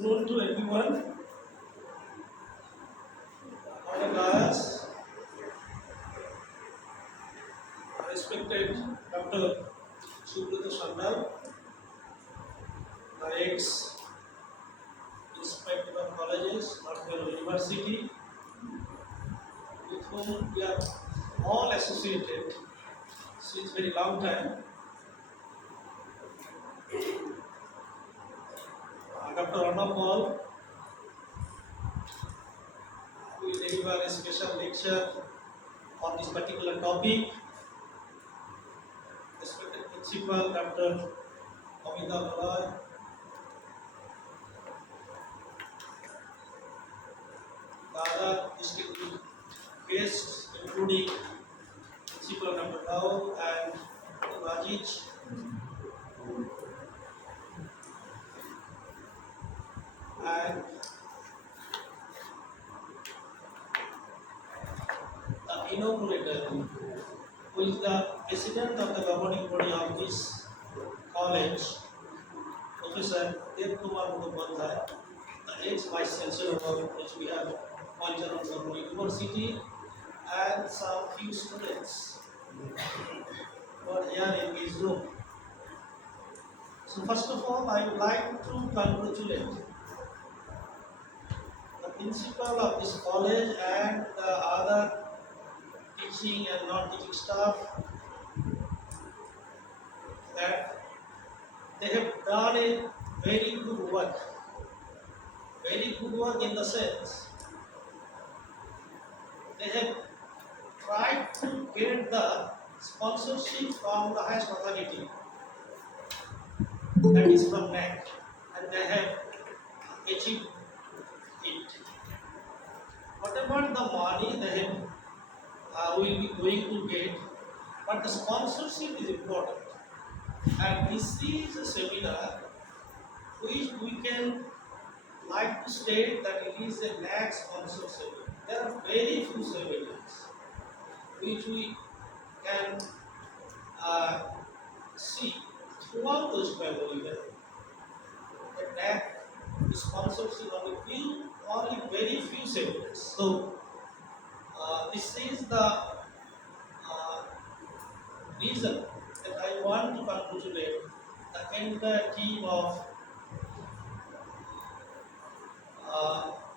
Known to everyone, our bias, respected Dr. Subrata Sandal, the ex-inspector of colleges, Northern University, with whom we are all associated since very long time. Dr. Anna Paul will deliver a special lecture on this particular topic. Respected Principal Dr. Amita Roy, the other distinguished guests, including Principal Dr. Rao and Dr. Rajic, and the inaugurator, who is the president of the governing body of this college, Professor Debnath, the ex-vice chancellor of which we have College of Government University, and some few students who are here in this room. So first of all, I would like to congratulate the principal of this college and the other teaching and non-teaching staff that they have done a very good work. Very good work in the sense they have tried to get the sponsorship from the highest authority, that is from NAAC, and they have achieved it. Whatever the money they have will be going to get, but the sponsorship is important. And this is a seminar which we can like to state that it is a NAAC sponsored seminar. There are very few seminars which we can see throughout West Bengal even. The NAAC sponsors only very few seminars. So this is the reason that I want to congratulate the entire team of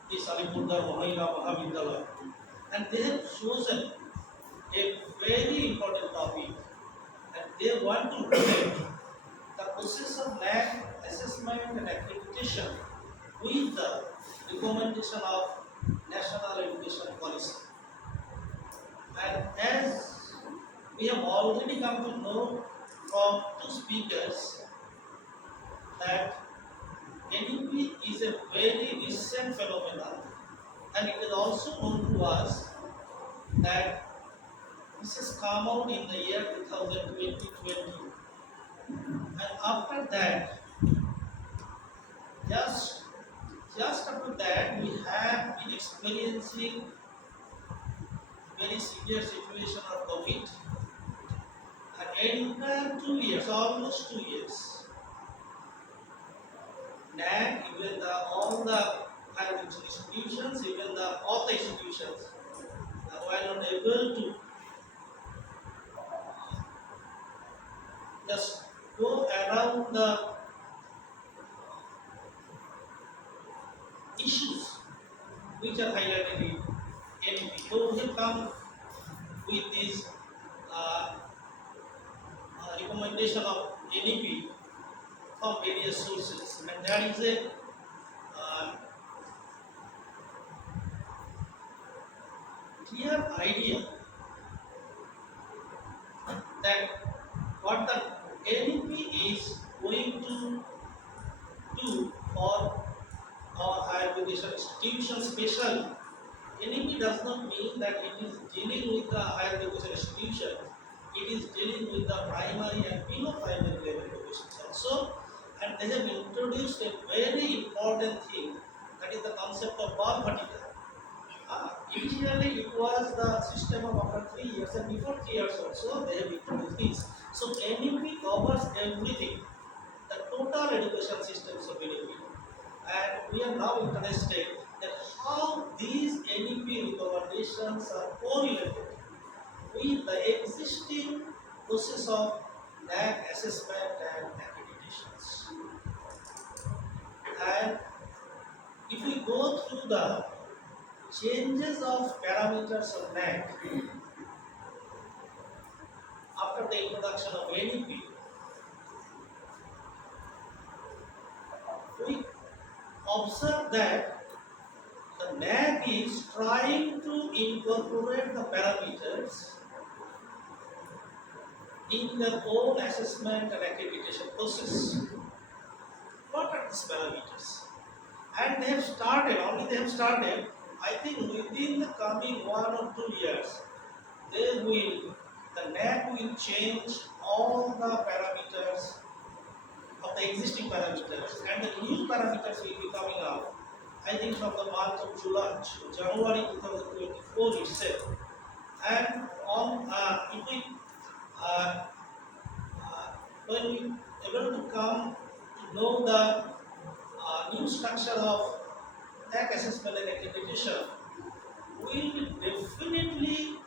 this Alipurduar Mahila Mahavidyalaya, and they have chosen a very important topic, and they want to relate the process of NAAC assessment and accreditation with the recommendation of National Education Policy. And as we have already come to know from two speakers that NEP is a very recent phenomenon, and it is also known to us that this has come out in the year 2020. And after that, just after that, we have been experiencing very severe situation of COVID, and entire 2 years, almost 2 years, NAAC, even all the higher education institutions, even all the institutions were not able to just go around the issues which are highlighted in NEP. So we have come with this recommendation of NEP from various sources, and there is a clear idea that what the NEP is going to do for our higher education institutions, especially. NEP does not mean that it is dealing with the higher education institutions. It is dealing with the primary and below primary level education also. And they have introduced a very important thing, that is the concept of ball vertical. Initially it was the system of after 3 years, and before 3 years also they have introduced this. So NEP covers everything, the total education systems of NEP. and we are now interested that how these NEP recommendations are correlated with the existing process of NAAC assessment and accreditations. And if we go through the changes of parameters of NAAC after the introduction of NEP, we observe that the NAAC is trying to incorporate the parameters in their own assessment and accreditation process. What are these parameters? And they have started, I think within the coming 1 or 2 years, the NAAC will change all the parameters of the existing parameters, and the new parameters will be coming out, I think from the month of January 2024 itself. And if we when we able to come to know the new structure of NAAC assessment and accreditation, we will be definitely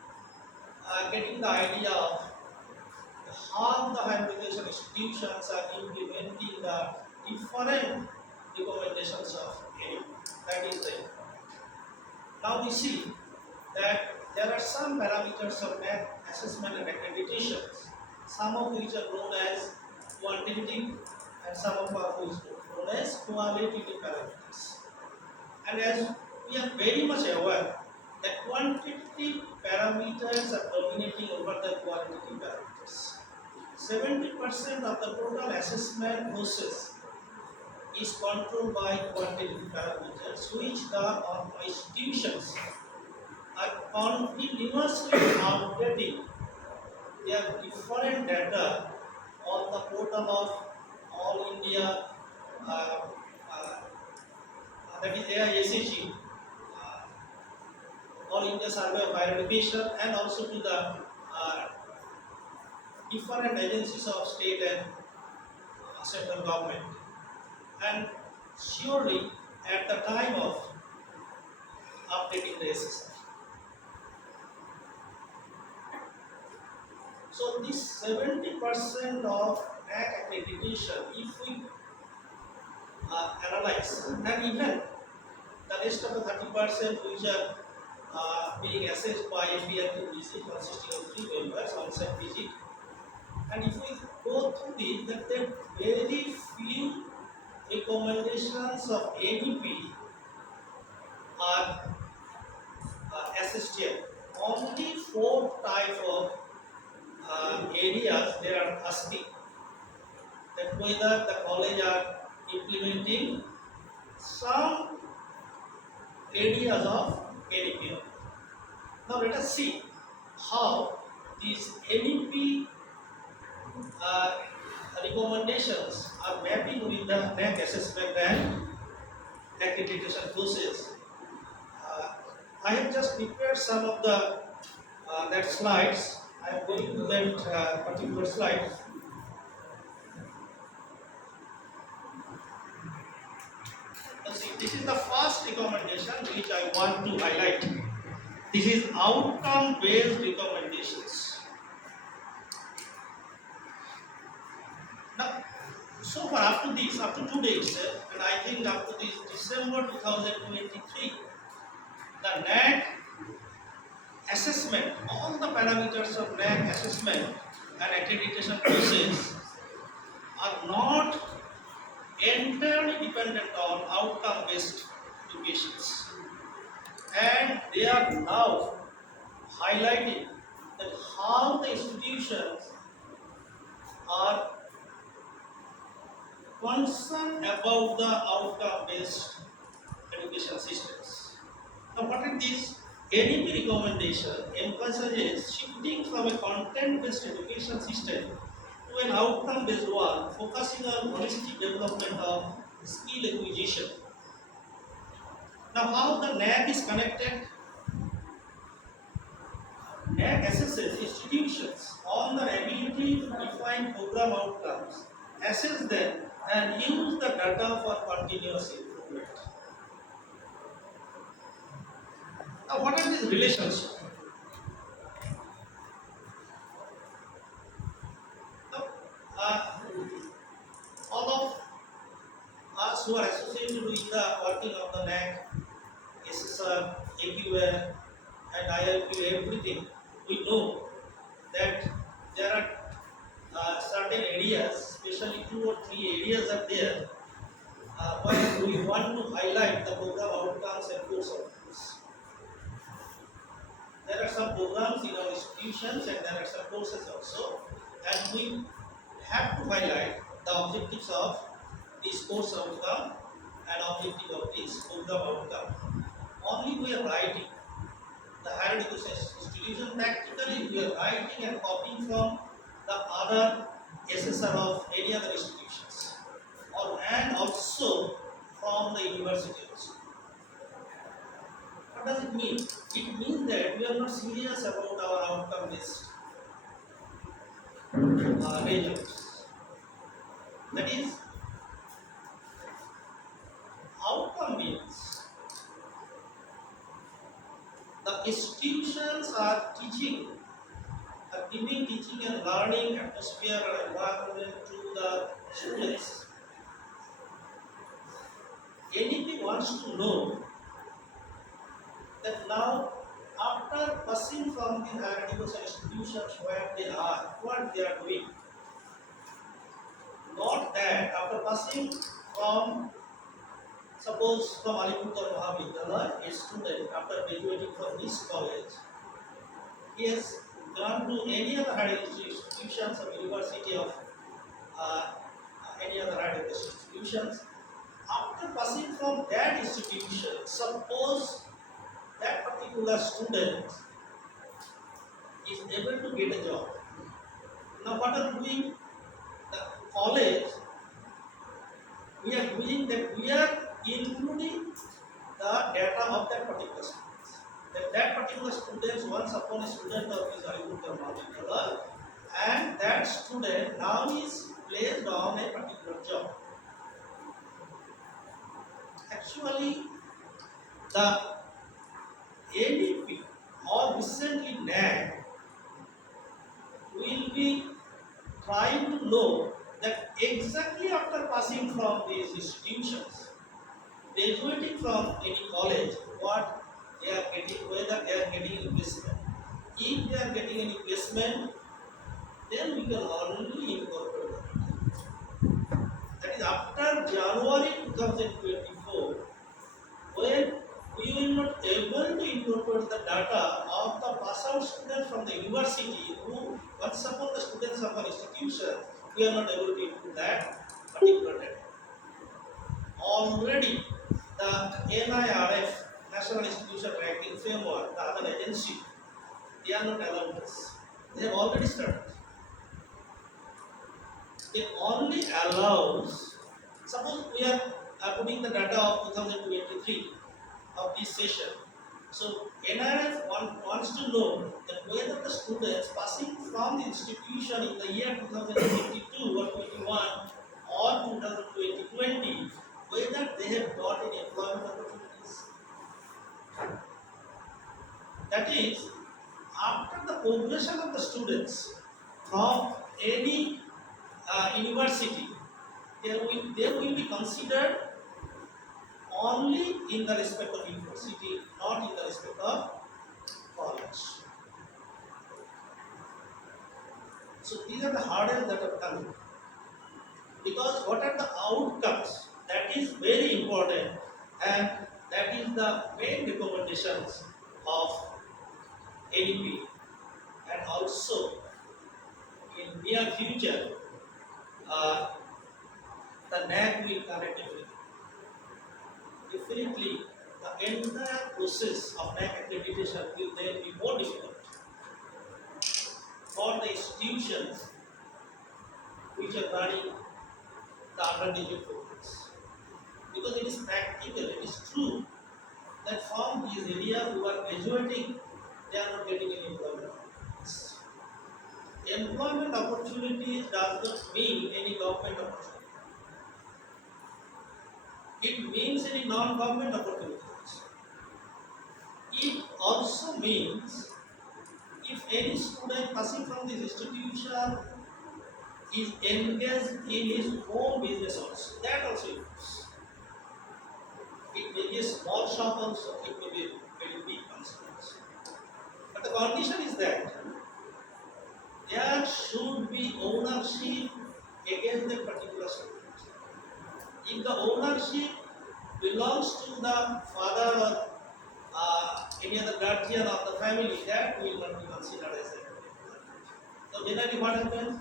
getting the idea of how the higher education institutions are implementing the different recommendations of NEP. That is the now we see that there are some parameters of NAAC assessment and accreditations, some of which are known as quantitative and some of which are known as qualitative parameters. And as we are very much aware that quantitative parameters are dominating over the qualitative parameters. 70% of the total assessment process is controlled by quantitative parameters, which the institutions are continuously updating their different data on the portal of All India, that is AISAG, All India Survey of Higher Education, and also to the different agencies of state and central government. And surely at the time of updating the SSI. So this 70% of NAAC accreditation, if we analyze, and even the rest of the 30% which are being assessed by MBR visit consisting of 3 members on-site visit, and if we go through this, that there are very few recommendations of NEP are assessed here. Only 4 types of areas they are asking that whether the college are implementing some areas of NEP. Now let us see how these NEP recommendations are mapping with the NAAC assessment and accreditation process. I have just prepared some of the that slides. I am going to that particular slide. Let's see, this is the first recommendation which I want to highlight. This is outcome-based recommendations. Now, so far up to today itself, and I think up to this December 2023, the NAAC assessment, all the parameters of NAAC assessment and accreditation process are not entirely dependent on outcome-based educations, and they are now highlighting that how the institutions are concerned about the outcome-based education systems. Now, what are these? NEP recommendation emphasizes shifting from a content-based education system to an outcome-based one, focusing on holistic development of skill acquisition. Now, how the NAAC is connected? NAAC assesses institutions on their ability to define program outcomes, assess them, and use the data for continuous improvement. recruitment. Now, what are these relationships? Now, uh, all of us who are associated with the working of the NAAC, SSR, AQN, and IIP, everything, we know that there are certain areas, especially 2 or 3 areas are there, where we want to highlight the program outcomes and course outcomes. There are some programs in our institutions and there are some courses also, and we have to highlight the objectives of this course outcome and objective of this program outcome. Only we are writing the higher education institution, practically we are writing and copying from the other SSR of any other institutions, or and also from the university also. What does it mean? It means that we are not serious about our outcome based results. That is, outcome means the institutions are teaching, are giving teaching and learning atmosphere and environment to the students. Anything wants to know that now, after passing from the higher education institutions where they are, what they are doing. Not that after passing from, suppose from Alipurduar Mahavidyalaya, a student after graduating from this college, he has gone to any other higher institutions or university of any other higher education institutions. After passing from that institution, suppose that particular student is able to get a job. Now, what are we doing? The college, we are doing that, we are including the data of that particular student. That particular student, once upon a student of his Alipurduar, and that student now is placed on a particular job. Actually, the ADP or recently NAAC will be trying to know that exactly after passing from these institutions, graduating from any college, what they are getting, whether they are getting any placement. If they are getting any placement, then we can only incorporate that. That is after January 2024, when we will not able to incorporate the data of the pass out students from the university who once upon the students of our institution, we are not able to include that particular data. Already the NIRF, National Institution Ranking Framework, the other agency, they are not allowed this. They have already started. It only allows, suppose we are putting the data of 2023 of this session. So NRF wants to know that whether the students passing from the institution in the year 2022 or 21 or 2020, whether they have got any employment opportunities. That is, after the progression of the students from any university, they will be considered only in the respect of university, not in the respect of college. So these are the hurdles that are coming. Because what are the outcomes? That is very important, and that is the main recommendations of ADP. And also in near future, the NAAC will connect everything. Definitely, the entire process of NAAC accreditation will then be more difficult for the institutions which are running the undergraduate programs. Because it is practical, it is true that from these areas who are graduating, they are not getting any employment opportunities. Employment opportunities does not mean any government opportunity. It means any non-government opportunities. It also means if any student passing from this institution is engaged in his own business also, that also includes. It may be a small shop also, it may be a very big concern also. But the condition is that there should be ownership against that particular student. If the ownership belongs to the father or any other guardian of the family, that will not be considered as a. So generally what happens?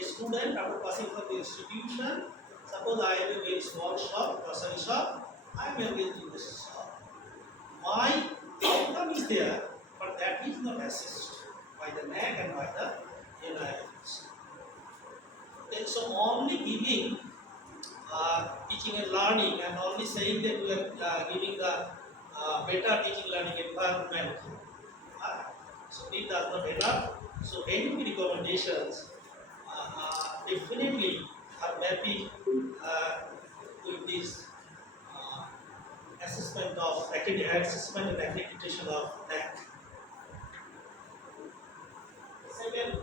A student after passing from the institution, suppose I have a very small shop, grocery shop, I am engaged in this shop. My outcome is there, but that is not assessed by the NAAC and by the NAAC. So only giving teaching and learning and only saying that we are giving the better teaching learning environment, so it does not enough. So any recommendations definitely are mapping with this assessment and accreditation of NAAC. Second,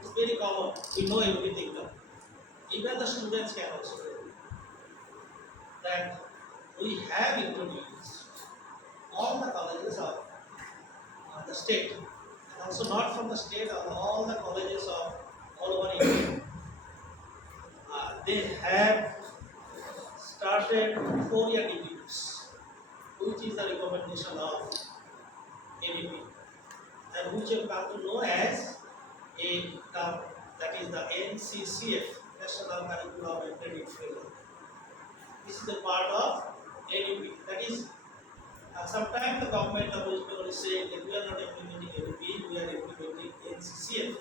it's very common. We know everything now. Even the students can also do that. We have introduced all the colleges of the state, and also not from the state, of all the colleges of all over India. They have started 4-year degrees, which is the recommendation of NAP, and which have come to know as a term, that is the NCCF, National Curriculum and Credit Framework. This is the part of NAP. That is, sometimes the government of West Bengal is saying that we are not implementing NAP, we are implementing NCCF.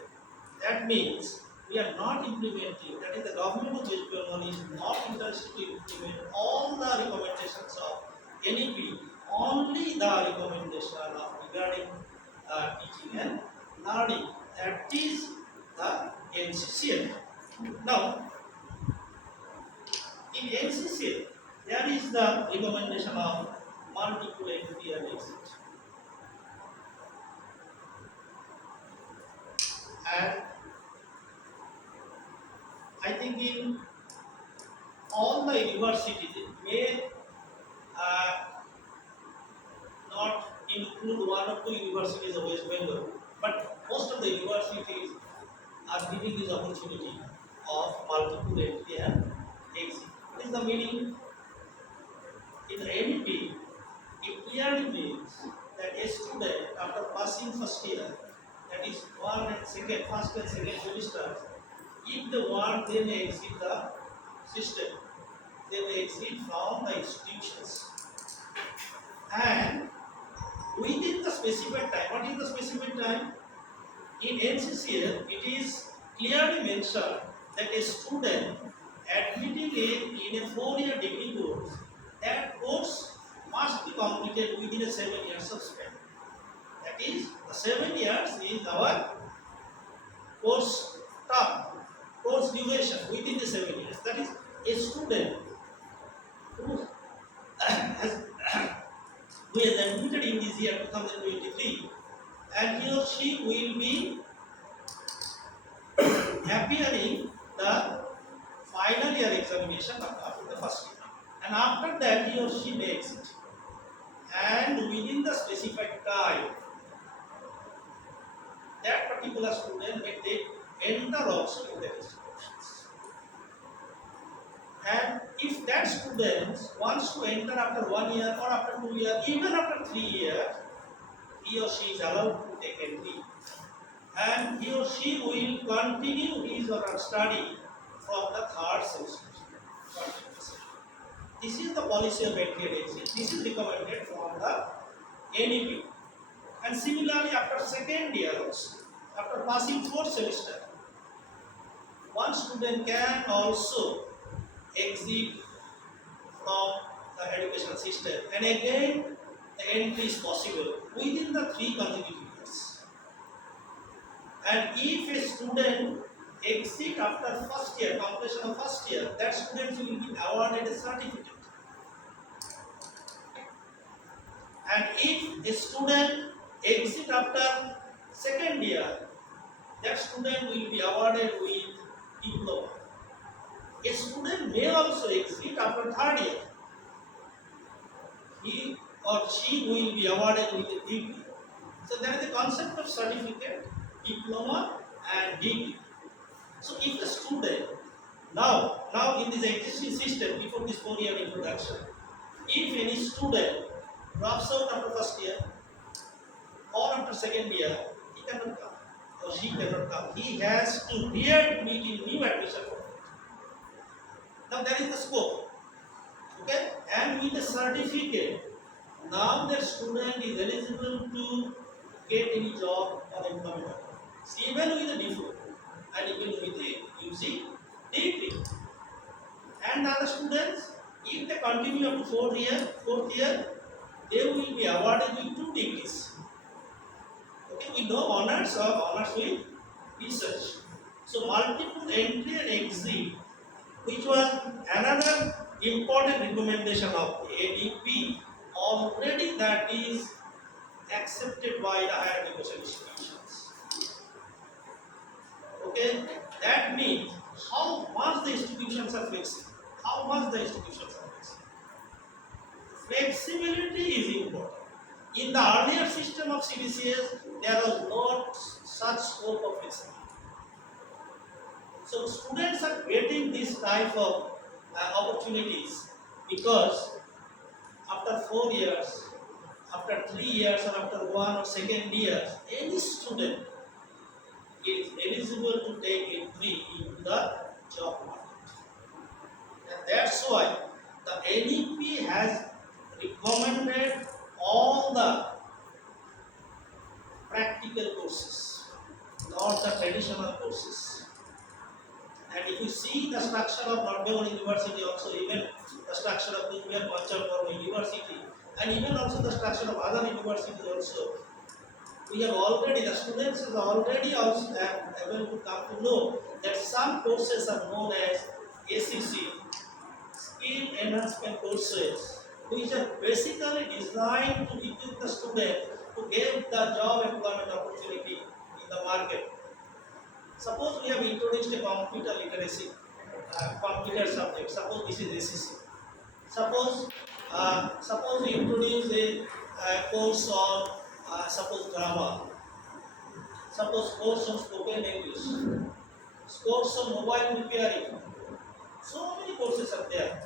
That means we are not implementing, that is, the government of West Bengal is not interested to implement all the recommendations of NAP, only the recommendation of regarding teaching and learning. That is the NCCF. Now, in NCCF, there is the recommendation of multiple entry and exit. And I think in all the universities, it may not include one or two universities of West Bengal, but most of the universities are giving this opportunity of multiple entry and exit. What is the meaning? In the NEP, it clearly means that a student after passing first year, that is first and second semester, if they want, they may exit the system, they may exit from the institutions. And within the specified time, what is the specified time? In NCCF, it is clearly mentioned that a student admitting in a 4-year degree course, that course must be completed within a 7 years of span. That is, the 7 years is our course term, course duration within the 7 years. That is, a student who has admitted in this year 2023, and he or she will be appearing the final year examination after the first year, and after that he or she may exit, and within the specified time that particular student may enter also in the institutions. And if that student wants to enter after 1 year or after 2 years, even after 3 years, he or she is allowed to take entry, and he or she will continue his or her study from the 3rd semester. This is the policy of entry and exit. This is recommended from the NEP. And similarly, after 2nd year also, after passing 4th semester, one student can also exit from the education system, and again the entry is possible within the 3 consecutive years. And if a student exit after first year, completion of first year, that students will be awarded a certificate. And if a student exit after second year, that student will be awarded with diploma. A student may also exit after third year. He or she will be awarded with a degree. So there is a concept of certificate, diploma and degree. So if a student, now in this existing system, before this 4-year introduction, if any student drops out after first year or after second year, he cannot come or she cannot come. He has to meet in new admission. Now that is the scope. Okay? And with the certificate, now the student is eligible to get any job or employment. Even with a diploma and even with the using degree. And other students, if they continue up to fourth year, they will be awarded with 2 degrees. Okay, we know honors or honors with research. So multiple entry and exit, which was another important recommendation of ADP, already that is accepted by the higher education institutions. Okay, that means how much the institutions are flexible. How much the institutions are flexible. Flexibility is important. In the earlier system of CBCS, there was not such scope of flexibility. So students are getting this type of opportunities because after 4 years, after 3 years, or after 1 or 2nd year, any student is eligible to take entry into the job market. And that's why the NEP has recommended all the practical courses, not the traditional courses. And if you see the structure of North Bengal University, also even the structure of Kumbhar Panchalpur University, and even also the structure of other universities also, we have already, the students have already also able to come to know that some courses are known as ACC, Skill Enhancement Courses, which are basically designed to equip the student to get the job employment opportunity in the market. Suppose we have introduced a computer literacy, computer subject. Suppose this is ACC. Suppose we introduce a course on suppose grammar. Suppose course on spoken English. Course on mobile repairing. So many courses are there.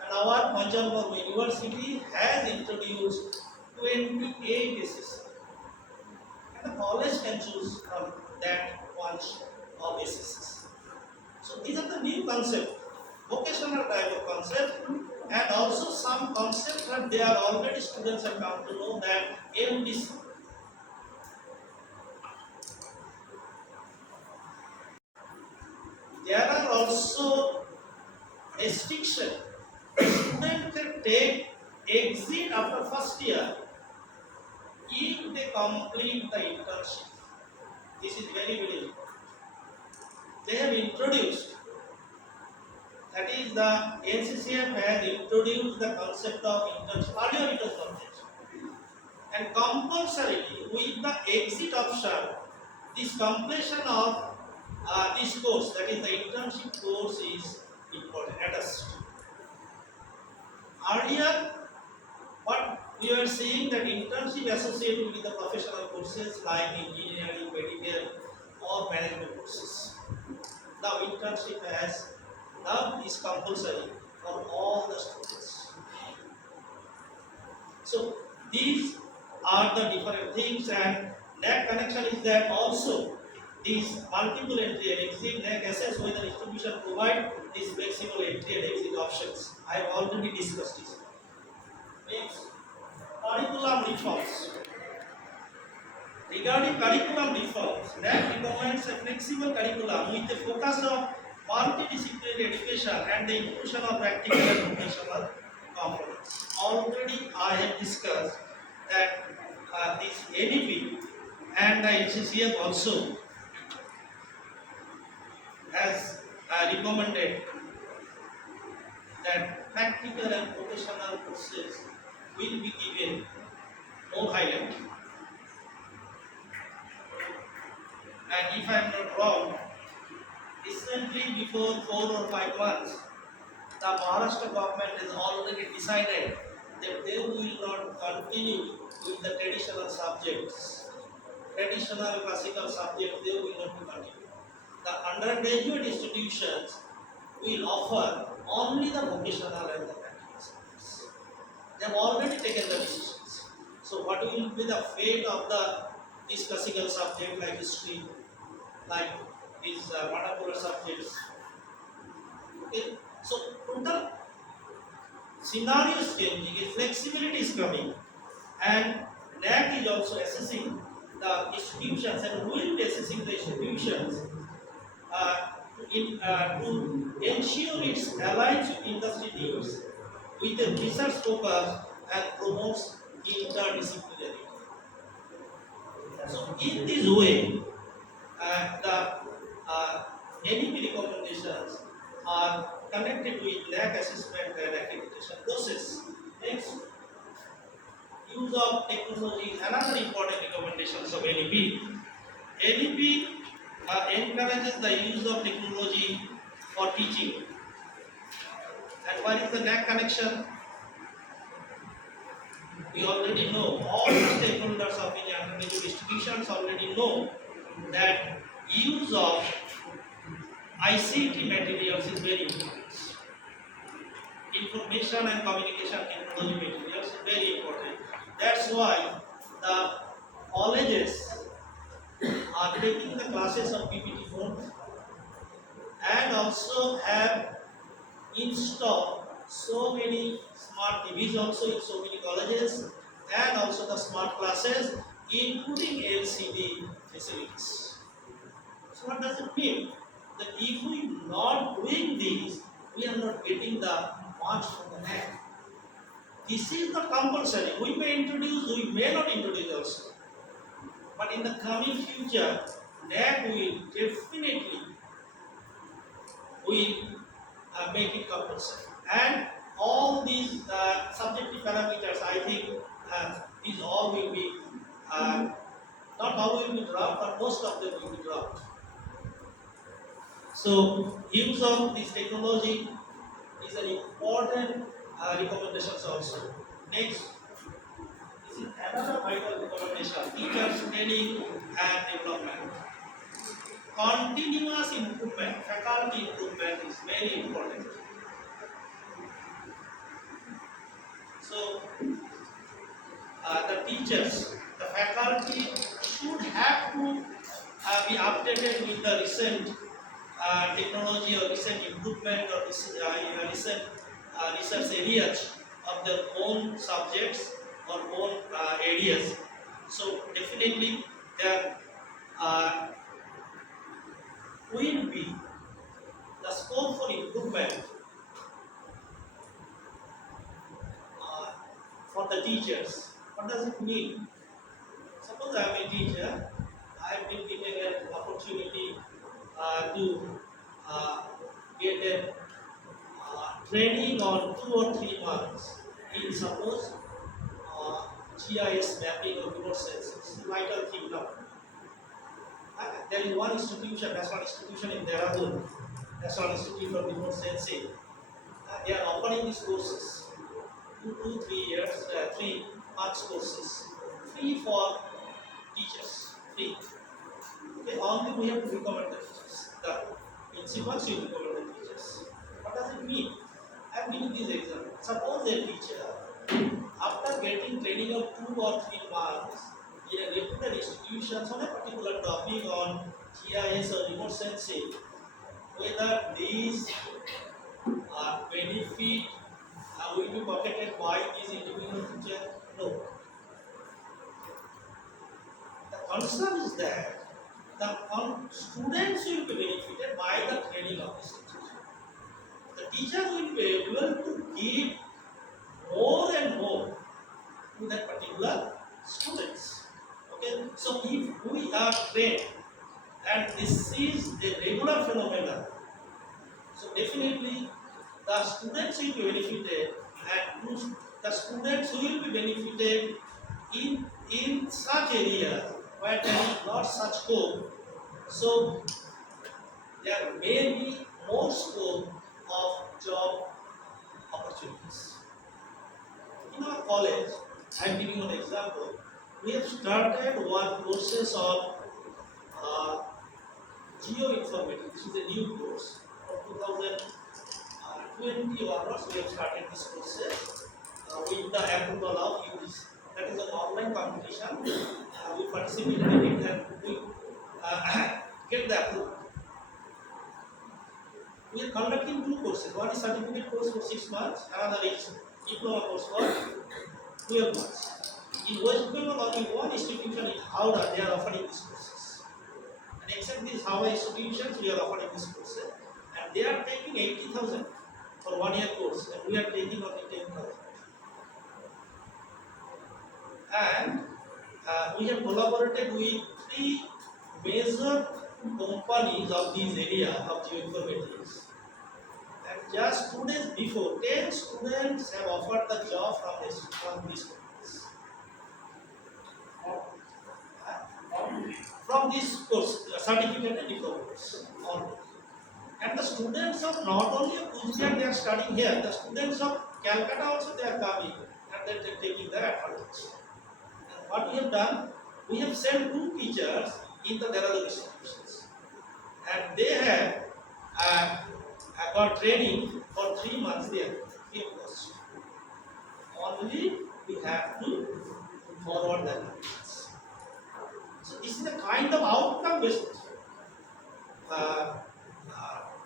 And our Panchalpur University has introduced 28 ACC. And the college can choose from that bunch of ACCs. So these are the new concepts, vocational type of concept, and also some concepts that they are already students have come to know that MDC. There are also restrictions. Students can take exit after first year if they complete the internship. This is very, very important. They have introduced, that is the NCCF has introduced the concept of internship. Earlier it was not there. And compulsorily with the exit option, this completion of this course, that is the internship course, is important at us. Earlier, what we were seeing that internship associated with the professional courses like engineering, medical, or management courses. Now internship is compulsory for all the students. So these are the different things, and NAAC connection is that also these multiple entry and exit. NAAC assess whether institution provide these flexible entry and exit options. I have already discussed this. Next, curriculum reforms. Regarding curriculum reforms, NAAC recommends a flexible curriculum with a focus on multidisciplinary education and the inclusion of practical and vocational components. Already I have discussed that this NEP and the NCCF also and vocational courses will be given more highlight. And if I am not wrong, recently before 4 or 5 months, the Maharashtra government has already decided that they will not continue with the traditional subjects, traditional classical subjects, they will not continue. The undergraduate institutions will offer only the vocational and the practical subjects. They have already taken the decisions. So what will be the fate of these classical subjects like history, like these particular subjects? Okay. So total scenario is changing, flexibility is coming, and NAAC is also assessing the institutions and will be assessing the institutions to ensure it aligns with industry needs with a research focus and promotes interdisciplinarity. So in this way, the NEP recommendations are connected with NAAC assessment and accreditation process. Next, use of technology is another important recommendation of NEP. NEP encourages the use of technology for teaching. And what is the NAAC connection? We already know, all the stakeholders of any undergraduate institutions already know that use of ICT materials is very important. Information and communication technology materials is very important. That's why the colleges are taking the classes of PPT phones and also have installed so many smart TVs also in so many colleges and also the smart classes including LCD facilities. So what does it mean? That if we are not doing this, we are not getting the marks from the NAAC. This is the compulsory. We may introduce, we may not introduce also. But in the coming future, NAAC will definitely make it compulsory. And all these subjective parameters, I think these all will be, not all will be dropped, but most of them will be dropped. So, use of this technology is an important recommendation also. Next, this is another vital recommendation: teachers training and development. Continuous improvement, faculty improvement is very important. So, the teachers, the faculty should have to be updated with the recent technology or recent improvement or recent research areas of their own subjects or own areas. So definitely there will be the scope for improvement for the teachers. What does it mean? Suppose I am a teacher, I have been given an opportunity to get a training on 2 or 3 months in suppose GIS mapping or remote sensors. Vital thing now. There is one institution, that's one institution in Dehradun, that's one institute for remote sensing. They are offering these courses, 2 to 3 years, 3 months courses, free for teachers, free. Okay, only we have to recommend the teachers. The principals will recommend the teachers. What does it mean? I am giving this example. Suppose a teacher, after getting training of 2 or 3 months in a reputed institutions on a particular topic on GIS or remote sensing, whether these benefit will be pocketed by this individual teacher? No. The concern is that the students will be benefited by the training of this teacher. The teacher will be able to give more and more to that particular students. Okay, so if we are trained and this is a regular phenomenon, so definitely the students will be benefited and the students who will be benefited in such areas where there is not such scope. So there may be more scope of job opportunities. In our college, I am giving an example. We have started one courses on uh, geoinformatics. This is a new course from 2020 onwards. We have started this courses with the approval of UGC. That is an online competition. We participated in it and we get the approval. We are conducting two courses. One is certificate course for 6 months, another is diploma course for 12 months. In West Bengal, only one institution in Howrah, they are offering these courses. And except these Howrah institutions, we are offering this courses. And they are taking 80,000 for 1 year course, and we are taking only 10,000. And we have collaborated with 3 major companies of these areas of geoinformatics. And just 2 days before, 10 students have offered the job from these companies. From this course, certificate and diploma course. And the students of not only of Gujarat, they are studying here, the students of Calcutta also they are coming and they are taking their advantage. And what we have done, we have sent 2 teachers in the Dehradun institutions. And they have got training for 3 months there, free of cost. Only we have to forward that. So this is a kind of outcome-based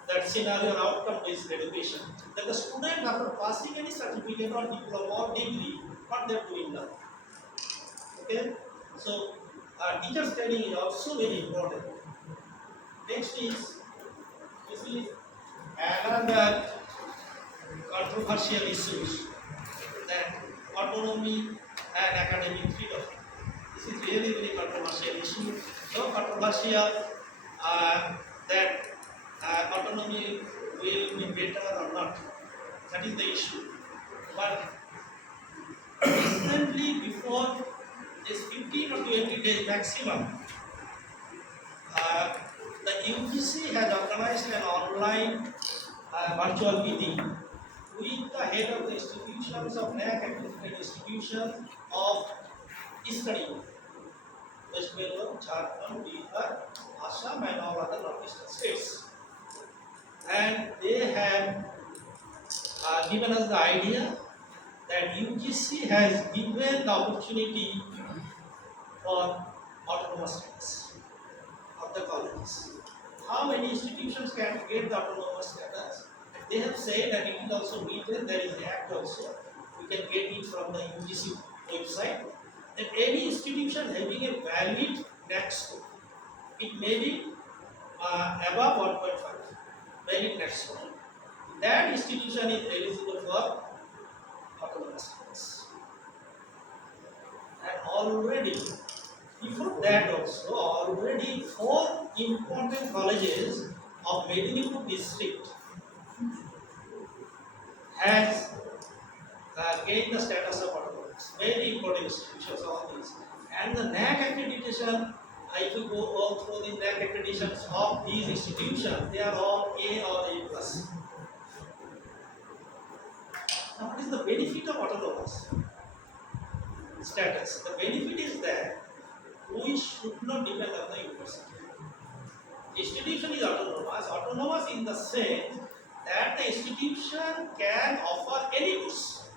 that scenario, outcome-based education. That the student after passing any certificate or diploma or degree, what they are doing now. Okay, so teacher's training is also very important. Next is this is another controversial issues, that autonomy and academic freedom. This is really very controversial issue. So controversial that autonomy will be better or not. That is the issue. But recently, before this 15 or 20 days maximum, the UGC has organized an online virtual meeting with the head of the institutions of NAAC accredited institutions of study, West Bengal, Jharkhand, Bihar, Assam, and all other northeastern states. And they have given us the idea that UGC has given the opportunity for autonomous status of the colleges. How many institutions can get the autonomous status? They have said that it is also written, there is an act also, we can get it from the UGC website, that any institution having a valid NAAC score, it may be above 1.5, valid NAAC score. That institution is eligible for autonomous status. And already, before that also, already 4 important colleges of Medinipur district has gained the status of autonomous. Very important institutions, all these. And the NAAC accreditation, if you go all through the NAAC accreditations of these institutions, they are all A or A+. Now, what is the benefit of autonomous status? The benefit is that we should not depend on the university. Institution is autonomous in the sense that the institution can offer any course.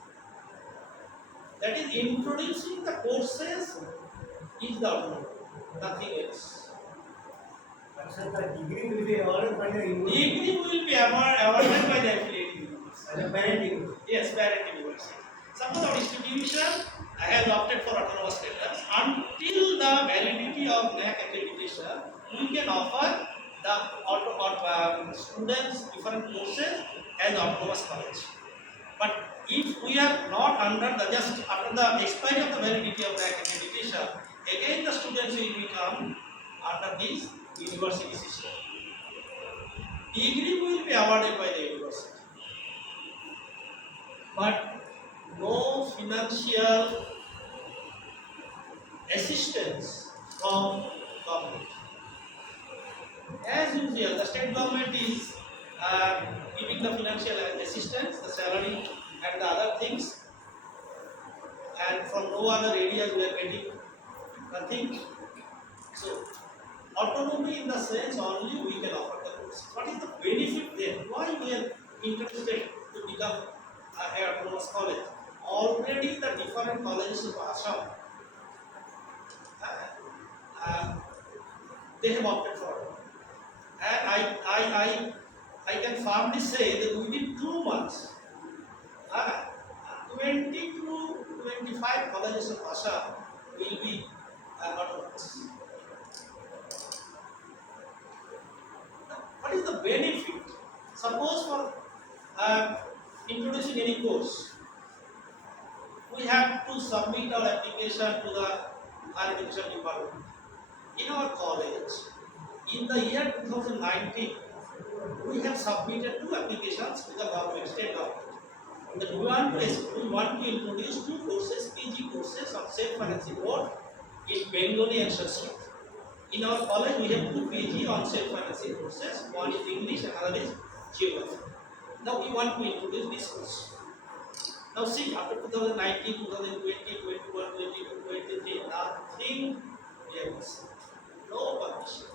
That is, introducing the courses is the autonomy, nothing else. The degree will be awarded by the university. Degree will be awarded by the affiliate university. As a parent university. Yes, parent university. Suppose our institution has opted for autonomous status. Until the validity of NAAC accreditation, we can offer the students different courses as autonomous college. But if we are not under the, just after the expiry of the validity of NAAC accreditation, again the students will become under this university system. Degree will be awarded by the university. But no financial assistance from government. As usual, the state government is giving the financial assistance, the salary and the other things, and from no other areas we are getting nothing. So, autonomy in the sense only we can offer the course. What is the benefit then? Why we are interested to become an autonomous college? Already the different colleges of Assam, uh, they have opted for it. And I can firmly say that within 2 months, uh, 20 to 25 colleges of Assam will be autonomous. What is the benefit? Suppose for introducing any course, we have to submit our application to the higher education department. In our college, in the year 2019, we have submitted 2 applications to the government, state government. That we want to introduce 2 courses, PG courses of self-financing mode in Bengali and Sanskrit. In our college, we have 2 PG on self-financing courses. One is English and another is geography. Now we want to introduce this course. Now see, after 2019, 2020, 21, 22, 23, nothing we have received. No permission.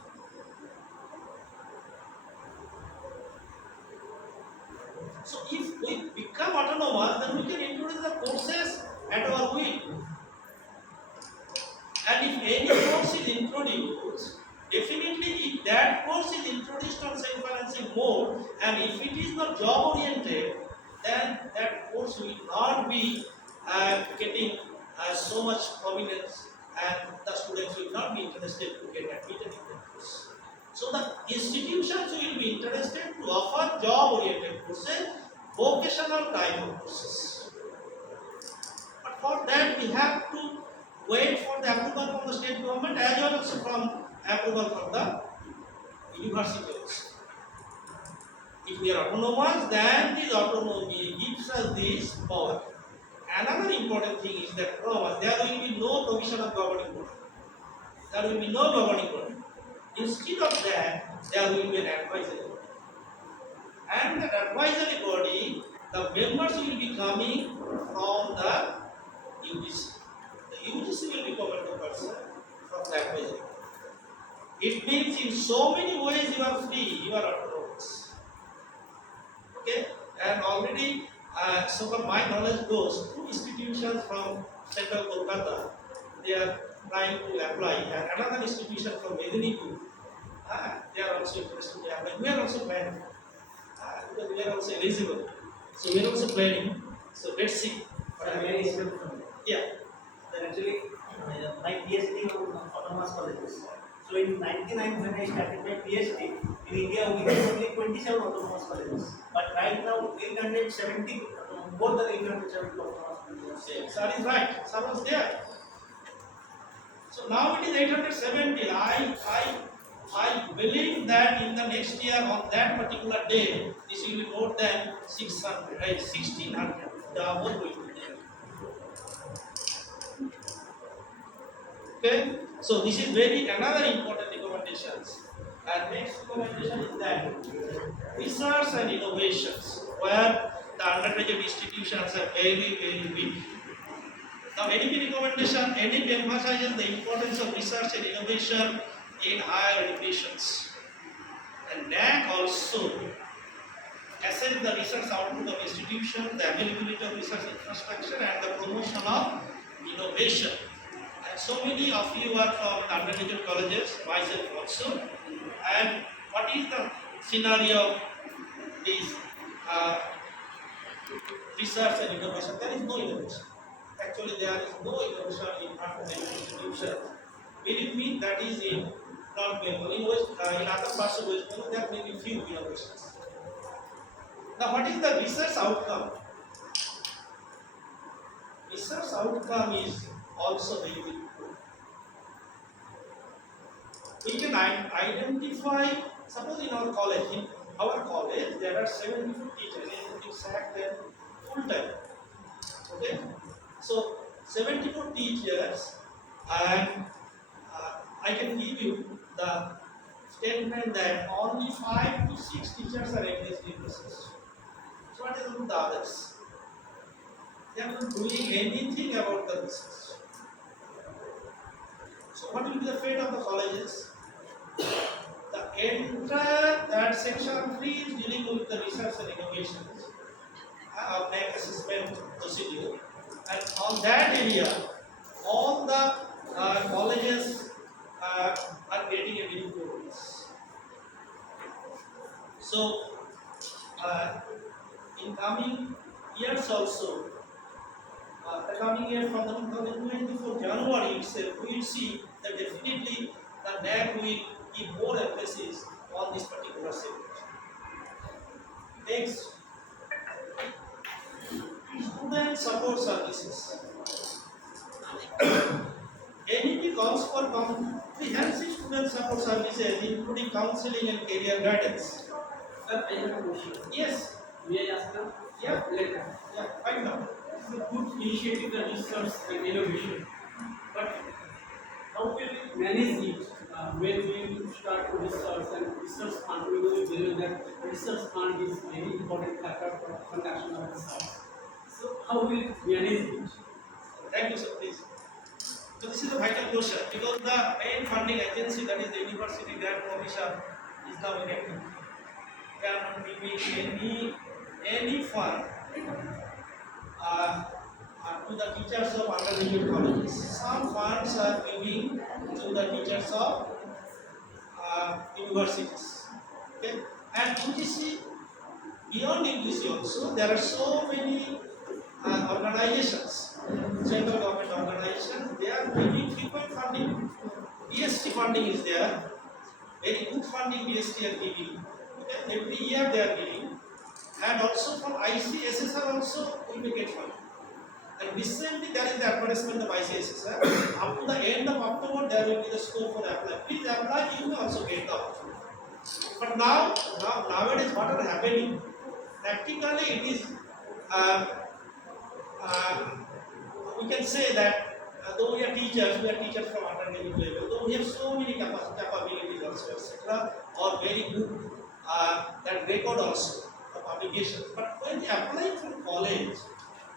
So if we become autonomous, then we can introduce the courses at our will. And if any course is introduced, definitely if that course is introduced on self-financing mode, and if it is not job oriented, then that course will not be getting so much prominence, and the students will not be interested to get admitted in that course. So the institutions will be interested to offer job oriented courses, vocational type of courses. But for that we have to wait for the approval from the state government as well as from approval from the universities. If we are autonomous, then this autonomy gives us this power. Another important thing is that there will be no provision of governing body. There will be no governing body. Instead of that, there will be an advisory body. And that advisory body, the members will be coming from the UGC. The UGC will recommend the person from the advisory body. It means in so many ways you are free, you are autonomous. Okay? And already, so far my knowledge goes, 2 institutions from Central Kolkata, they are trying to apply, and another institution from Medinipur, they are also interested to apply. We are also planning, because we are also eligible. So we are also planning. So let's see. Yeah. Then actually, my PhD on autonomous colleges. So in 99, when I started my PhD, in India we had only 27 autonomous colleges. But right now, 870, more than 870 autonomous colleges. Yes, that is right. Someone's there. So now it is 870. I believe that in the next year on that particular day, this will be more than 600, right? 1600. The more will be there. Okay, so this is very another important recommendations. And next recommendation is that research and innovations, where the undergraduate institutions are very weak. Now, NEP recommendation, NEP emphasizes the importance of research and innovation in higher educations. And NAAC also assess the research output of institutions, the availability of research infrastructure, and the promotion of innovation. And so many of you are from undergraduate colleges, myself also. And what is the scenario of this research and innovation? There is no innovation. Actually, there is no innovation in undergraduate institutions. Believe me, that is in North Bengal. In other parts of West Bengal, there may be few innovations. Now, what is the research outcome? Research outcome is also very good. We can identify, suppose in our college, there are 74 teachers, in fact, full time. Okay, so 74 teachers, and I can give you the statement that only 5 to 6 teachers are engaged in research. So what is with the others? They are not doing anything about the research. So what will be the fate of the colleges? The entire that section 3 is dealing with the research and innovations of NAAC assessment procedure, and on that area, all the colleges are getting a very progress. So, in coming years also, the coming year from the 2024 January itself, we will see that definitely the NAAC will give more emphasis on this particular segment. Next, student support services. NEP calls for comprehensive student support services, including counseling and career guidance. Sir, I have a question. Yes, May I ask now? yeah, Later. yeah, right now. It's a good initiative, the research and innovation. But how will we manage it when we start to research and research fund? We know that research fund is very important factor for conduction of research. So how will we manage it? Thank you, sir, please. So this is a vital question because the main funding agency, that is the University Grant Commission, is now inactive. They are not giving any fund to the teachers of undergraduate colleges. Some funds are giving to the teachers of universities. Okay, and UGC, beyond UGC also, there are so many organizations, central government organizations, they are giving frequent funding. BST funding is there, very good funding BST are giving. Okay, every year they are giving, and also from ICSSR also we will get funding. And recently there is the advertisement of ICSSR. Up to the end of October there will be the scope for apply. Please apply, you may also get the opportunity. But nowadays what are happening? Practically it is we can say that though we are teachers from undergraduate level, though we have so many capabilities also, etc., or very good that record also of publication. But when they apply for college,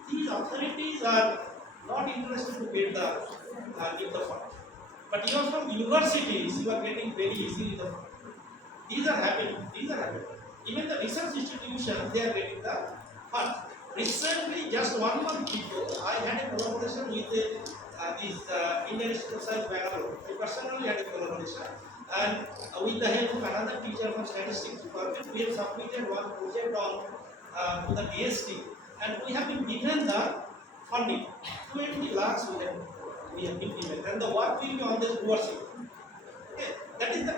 these authorities are not interested to get the give the fund. But you are from universities, you are getting very easily the fund. These are happening. Even the research institutions, they are getting the fund. Recently, just 1 month before, I had a collaboration with this Indian Institute of Science, Bangalore. I personally had a collaboration, and with the help of another teacher from statistics department, we have submitted one project on to the DST, and we have been given the funding. 20 lakhs we have been given, and the work will be on this overseas. Okay, that is the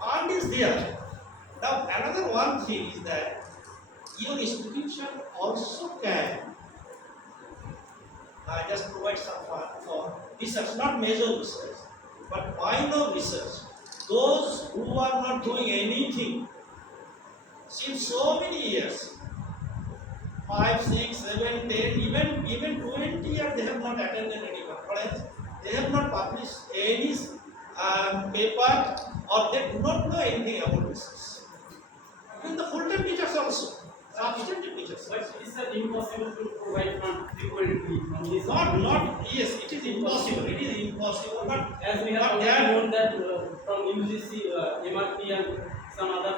fund is there. Now another one thing is that your institution also can just provide some fund for research, not major research, but minor research. Those who are not doing anything since so many years, 5, 6, 7, 10, even 20 years, they have not attended any conference, they have not published any paper, or they do not know anything about research. Even the full-time teachers also. Substantive teachers. But is it impossible to provide fund frequently from this? Yes, it is impossible, but As we have already known that from UGC, MRP and some other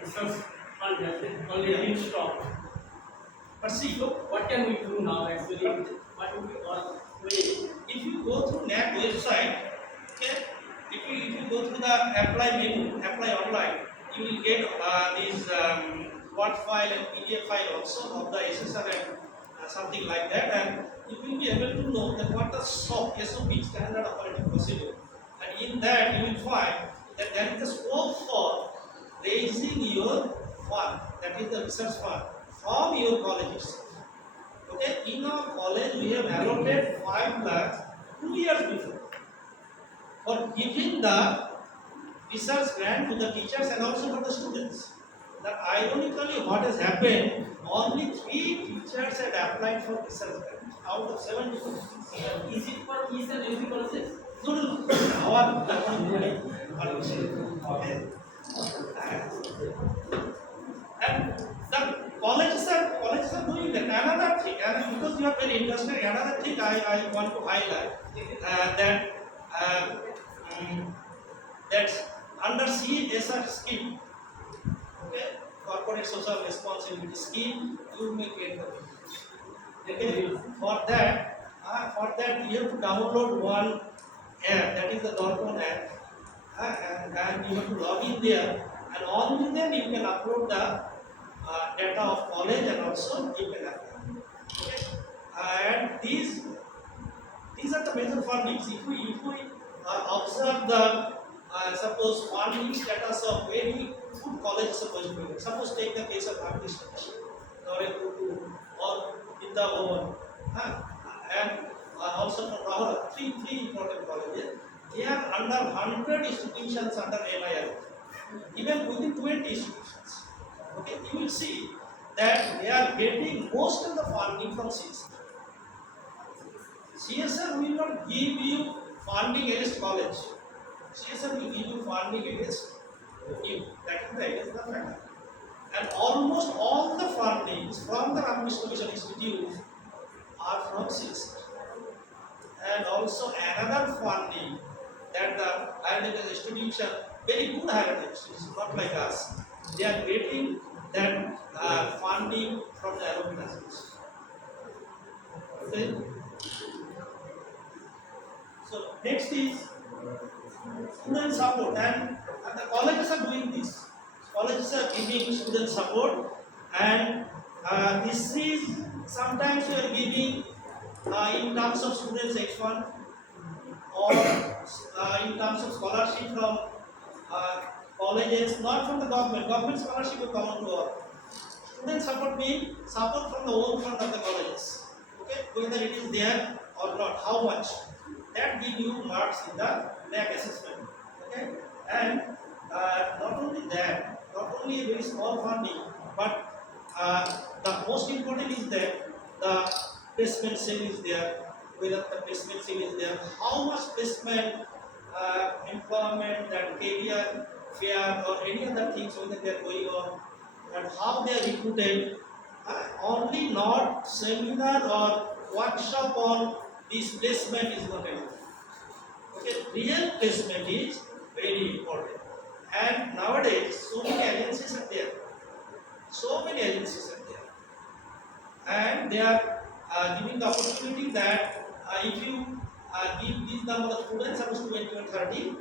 research fund has already been stopped. But see, So what can we do now actually? What would be our way? if you go through NAAC website, okay, if you go through the apply menu, apply online, you will get these Word file and PDF file also of the SSR and something like that, and you will be able to know that what the SOP, standard operating procedure, and in that you will find that there is a scope for raising your fund, that is the research fund, from your college itself. Okay, in our college we have allotted 5 lakhs 2 years before for giving the research grant to the teachers and also for the students. that ironically what has happened, only 3 teachers had applied for research grant out of 7 different. Is it for each and every process? No, no, no. Our okay. And the colleges are doing that. Another thing, and because you are very interested, another thing I want to highlight that uh, um, that's under CSR scheme, okay, corporate social responsibility scheme, you may get the okay. For that you have to download one app, that is the Dorpon app, and you have to log in there, and only then you can upload the data of college and also you can apply. Okay, and these are the major fundings. If we observe the suppose funding status of very good colleges supposed to be, suppose take the case of Baptist or Vrindavan, and also from Rahul, three important colleges. They are under 100 institutions under NIR, even within 20 institutions. Okay, you will see that they are getting most of the funding from CSR. CSR will not give you funding against college. CSR will give you funding against you. That is the fact. And almost all the fundings from the Ramakrishna Mission Institute are from CSR. And also another funding that the higher education institution, very good higher education, it's not like us. They are getting that funding from the alumni association. Okay. So next is student support, and the colleges are doing this. Colleges are giving student support, and this is sometimes we are giving in terms of students H1 or in terms of scholarship from colleges, not from the government. Government scholarship will come on to our student support means support from the own fund of the colleges. Okay, whether it is there or not, how much, that give you marks in the NAAC assessment. Okay, and not only that, not only a very small funding, but the most important is that the placement cell is there. Whether the placement cell is there, how much placement, employment, that career fair or any other things whether they are going on, and how they are recruited. Only not seminar or workshop on this placement is not enough. Okay, real placement is very important. And nowadays, so many agencies are there. So many agencies are there. And they are giving the opportunity that if you give this number of students, suppose 20 or 30,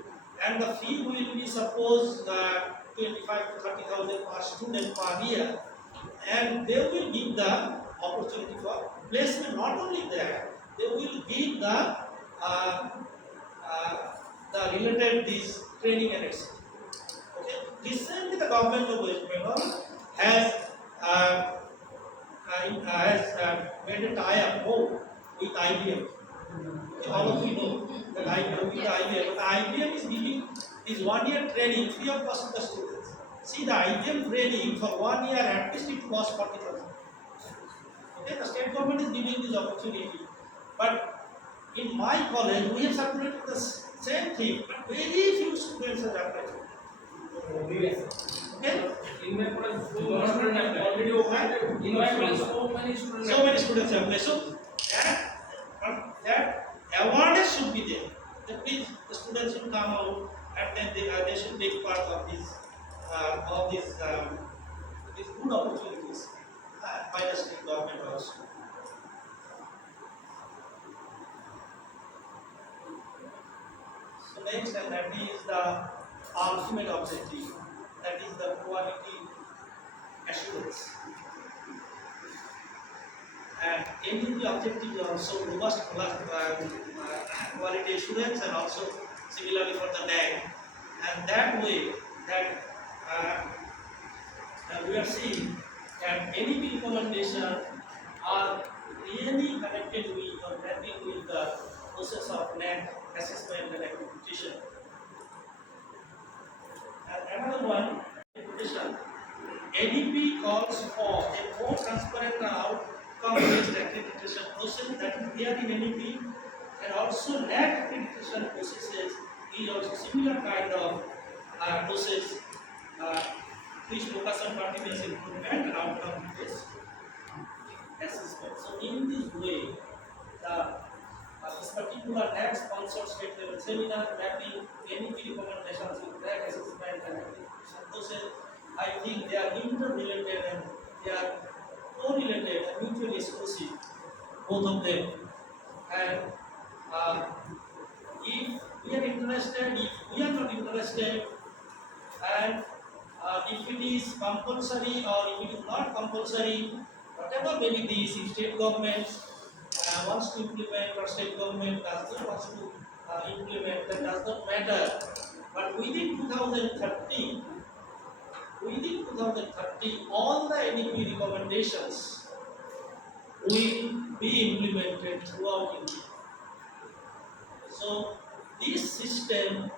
and the fee will be suppose 25 to 30,000 per student per year, and they will give the opportunity for placement. Not only that, they will give the related this training and etc. Okay. Recently, the government of West Bengal has made a tie-up with IBM. Okay, all of you know that with IBM. But IBM is giving this 1 year training free of cost to the students. See, the IBM training for 1 year at least it costs 40,000. Okay, the state government is giving this opportunity. But in my college, we have circulated the same thing, but very few students have applied. Okay? In my college, already opened. In my college, so many students. So many students have applied. So that awareness should be there. That means the students should come out and then they should take part of these good opportunities by the state government also. So next, and that is the ultimate objective, that is the quality assurance. And any objective is also robust quality assurance, and also similarly for the NAAC. And that way that we are seeing that any recommendation are really connected with or mapping with the process of NAAC assessment and accreditation. And another one, accreditation. calls for a more transparent and outcome-based accreditation process that is there in NEP, and also NAAC accreditation processes is also similar kind of process which focus on continuous improvement and outcome-based assessment. So in this way, this particular NAAC sponsored state level seminar mapping NEP recommendations with NAAC assessment and accreditation process, I think they are interrelated and they are correlated and mutually exclusive, both of them. And if we are interested, if we are not interested, and if it is compulsory or if it is not compulsory, whatever may be these, if state governments wants to implement or state government does not wants to implement, that does not matter. But within 2030, all the NEP recommendations will be implemented throughout India. So this system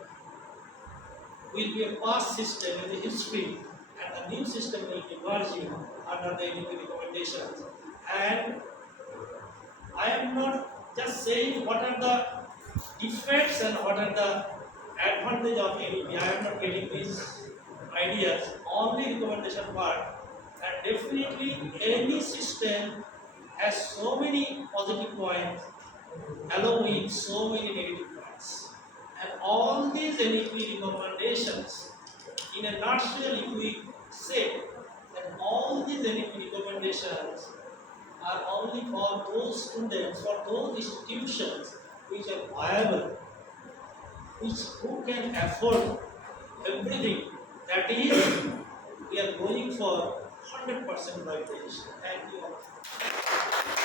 will be a past system in the history, and a new system will be emerging under the NEP recommendations. And I am not just saying what are the defects and what are the advantage of NEP. I am not getting these ideas, only recommendation part. And definitely any system has so many positive points along with so many negative points. And all these NEP recommendations, in a nutshell, if we say that all these NEP recommendations are only for those students, for those institutions which are viable, who can afford everything. That is, we are going for 100% privatization. Thank you all.